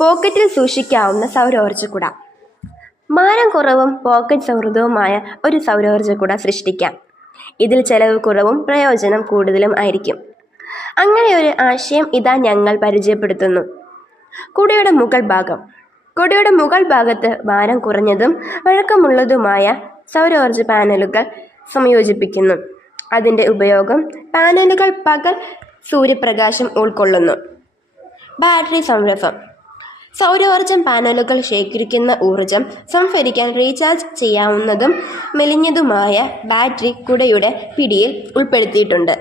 പോക്കറ്റിൽ സൂക്ഷിക്കാവുന്ന സൗരോർജ്ജക്കുട. ഭാരം കുറവും പോക്കറ്റ് സൗഹൃദവുമായ ഒരു സൗരോർജ്ജക്കുട സൃഷ്ടിക്കാം. ഇതിൽ ചെലവ് കുറവും പ്രയോജനം കൂടുതലും ആയിരിക്കും. അങ്ങനെ ഒരു ആശയം ഇതാ ഞങ്ങൾ പരിചയപ്പെടുത്തുന്നു. കുടയുടെ മുകൾ ഭാഗം. കുടയുടെ മുകൾ ഭാഗത്ത് ഭാരം കുറഞ്ഞതും വഴക്കമുള്ളതുമായ സൗരോർജ്ജ പാനലുകൾ സംയോജിപ്പിക്കുന്നു. അതിൻ്റെ ഉപയോഗം പാനലുകൾ പകൽ സൂര്യപ്രകാശം ഉൾക്കൊള്ളുന്നു. ബാറ്ററി സംരംഭം. സൗരോർജ്ജം പാനലുകൾ ശേഖരിക്കുന്ന ഊർജം സംഭരിക്കാൻ റീചാർജ് ചെയ്യാവുന്നതും മെലിഞ്ഞതുമായ ബാറ്ററി കുടയുടെ പിടിയിൽ ഉൾപ്പെടുത്തിയിട്ടുണ്ട്.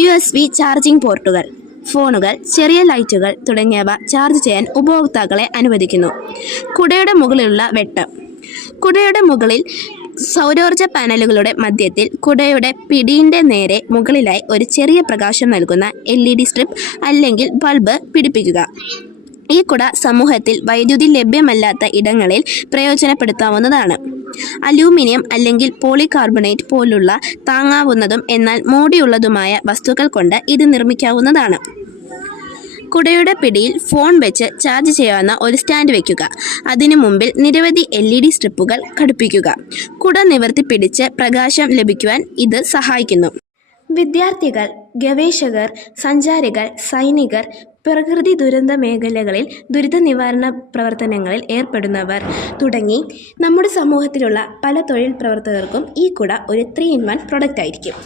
USB ചാർജിംഗ് പോർട്ടുകൾ. ഫോണുകൾ, ചെറിയ ലൈറ്റുകൾ തുടങ്ങിയവ ചാർജ് ചെയ്യാൻ ഉപഭോക്താക്കളെ അനുവദിക്കുന്നു. കുടയുടെ മുകളിലുള്ള വെട്ടം. കുടയുടെ മുകളിൽ സൗരോർജ്ജ പാനലുകളുടെ മധ്യത്തിൽ കുടയുടെ പിടിയുടെ നേരെ മുകളിലായി ഒരു ചെറിയ പ്രകാശം നൽകുന്ന LED സ്ട്രിപ്പ് അല്ലെങ്കിൽ ബൾബ് പിടിപ്പിക്കുക. ഈ കുട സമൂഹത്തിൽ വൈദ്യുതി ലഭ്യമല്ലാത്ത ഇടങ്ങളിൽ പ്രയോജനപ്പെടുത്താവുന്നതാണ്. അലൂമിനിയം അല്ലെങ്കിൽ പോളികാർബണേറ്റ് പോലുള്ള താങ്ങാവുന്നതും എന്നാൽ മോടിയുള്ളതുമായ വസ്തുക്കൾ കൊണ്ട് ഇത് നിർമ്മിക്കാവുന്നതാണ്. കുടയുടെ പിടിയിൽ ഫോൺ വെച്ച് ചാർജ് ചെയ്യാവുന്ന ഒരു സ്റ്റാൻഡ് വയ്ക്കുക. അതിനു മുമ്പിൽ നിരവധി LED സ്ട്രിപ്പുകൾ ഘടിപ്പിക്കുക. കുട നിവർത്തി പിടിച്ച് പ്രകാശം ലഭിക്കുവാൻ ഇത് സഹായിക്കുന്നു. വിദ്യാർത്ഥികൾ, ഗവേഷകർ, സഞ്ചാരികൾ, സൈനികർ, പ്രകൃതി ദുരന്ത മേഖലകളിൽ ദുരിത നിവാരണ പ്രവർത്തനങ്ങളിൽ ഏർപ്പെടുന്നവർ തുടങ്ങി നമ്മുടെ സമൂഹത്തിലുള്ള പല തൊഴിൽ പ്രവർത്തകർക്കും ഈ കുട ഒരു 3-in-1 പ്രൊഡക്റ്റ് ആയിരിക്കും.